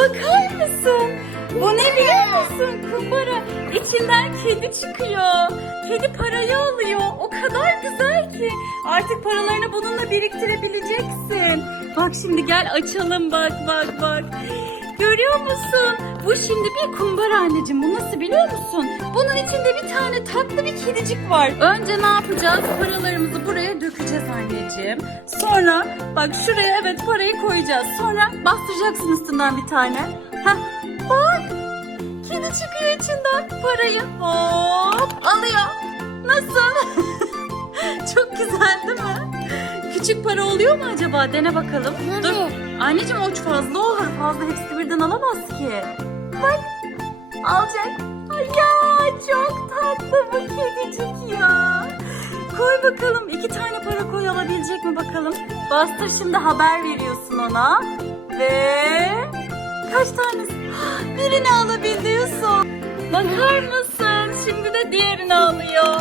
Bakar mısın? Bu ne biliyor musun? Kumbara. İçinden kedi çıkıyor. Kedi parayı alıyor. O kadar güzel ki. Artık paralarını bununla biriktirebileceksin. Bak şimdi gel açalım bak bak bak. Görüyor musun? Bu şimdi bir kumbara anneciğim. Bu nasıl biliyor musun? Bunun içinde bir tane tatlı bir kedicik var. Önce ne yapacağız? Paralarımızı buraya dökeceğiz anneciğim. Sonra bak şuraya evet parayı koyacağız. Sonra bastıracaksın üstünden bir tane. Heh, bak. Kedi çıkıyor içinden parayı. Hop alıyor. Nasıl? Çok güzel değil mi? Küçük para oluyor mu acaba? Dene bakalım. Dur. Anneciğim o fazla olur. Fazla hepsi birden alamaz ki. Bak. Alacak. Ya çok tatlı bu kedicik ya. Koy bakalım. iki tane para koy alabilecek mi bakalım. Bastır şimdi haber veriyorsun ona. Ve kaç tanesi? Birini alabildi Yusuf. Bakar mısın? Şimdi de diğerini alıyor.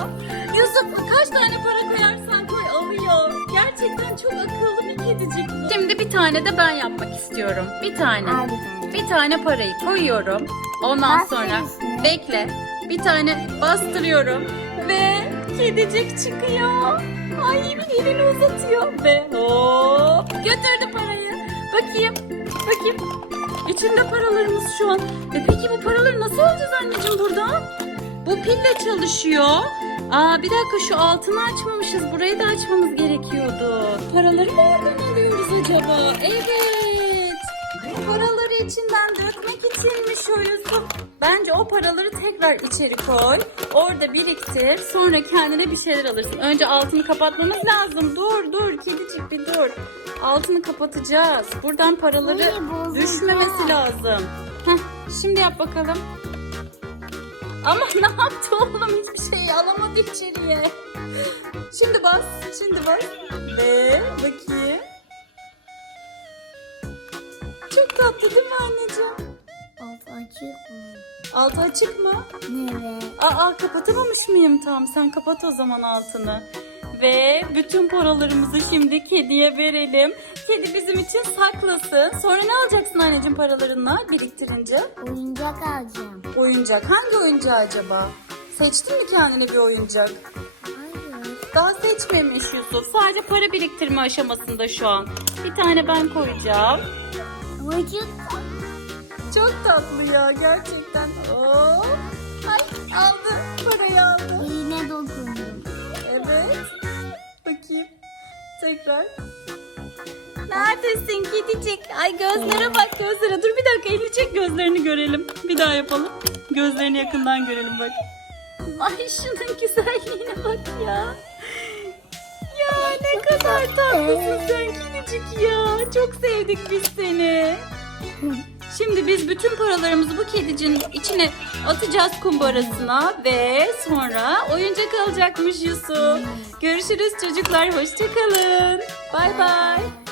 Yusuf kaç tane para koyarsan koy alıyor. Gerçekten çok akıllı bir kedicik bu. Şimdi bir tane de ben yapmak istiyorum. Bir tane. Al bir tane. Bir tane parayı koyuyorum. Ondan sonra bekle. Bir tane bastırıyorum ve kedicik çıkıyor. Ay elini uzatıyor ve hop götürdü parayı. Bakayım. Bakayım. İçinde paralarımız şu an. E peki bu paraları nasıl alacağız anneciğim buradan? Bu pille çalışıyor. Aa bir dakika şu altını açmamışız. Burayı da açmamız gerekiyordu. Paraları nereden alıyoruz acaba? Evet. Paraları içinden dökmek o Yusuf. Bence o paraları tekrar içeri koy. Orada biriktir. Sonra kendine bir şeyler alırsın. Önce altını kapatmamız lazım. Dur dur kedicik bir dur. Altını kapatacağız. Buradan paraları bozuldu. düşmemesi lazım. Heh, şimdi yap bakalım. Ama ne yaptı oğlum? Hiçbir şey alamadı içeriye. Şimdi bas, şimdi bas. Ve bakayım. Çok tatlı değil mi anneciğim? Açık mı? Altı açık mı? Evet. Aa kapatamamış mıyım tam? Sen kapat o zaman altını. Ve bütün paralarımızı şimdi kediye verelim. Kedi bizim için saklasın. Sonra ne alacaksın anneciğim paralarınla biriktirince? Oyuncak alacağım. Oyuncak. Hangi oyuncağı acaba? Seçtin mi kendine bir oyuncak? Hayır. Daha seçmemiş Yusuf. Sadece para biriktirme aşamasında şu an. Bir tane ben koyacağım. Oyuncak. Çok tatlı ya gerçekten. Oo. Ay aldı. Parayı aldı. Eline dokundum. Evet. Bakayım. Tekrar. Neredesin kedicik? Ay gözlere bak gözlere. Dur bir dakika elini çek gözlerini görelim. Bir daha yapalım. Gözlerini yakından görelim bak. Ay şunun güzelliğine bak ya. Ya ne kadar tatlısın sen kedicik ya. Çok sevdik biz seni. Şimdi biz bütün paralarımızı bu kedicinin içine atacağız kumbarasına ve sonra oyuncak alacakmış Yusuf. Görüşürüz çocuklar. Hoşçakalın. Bay bay.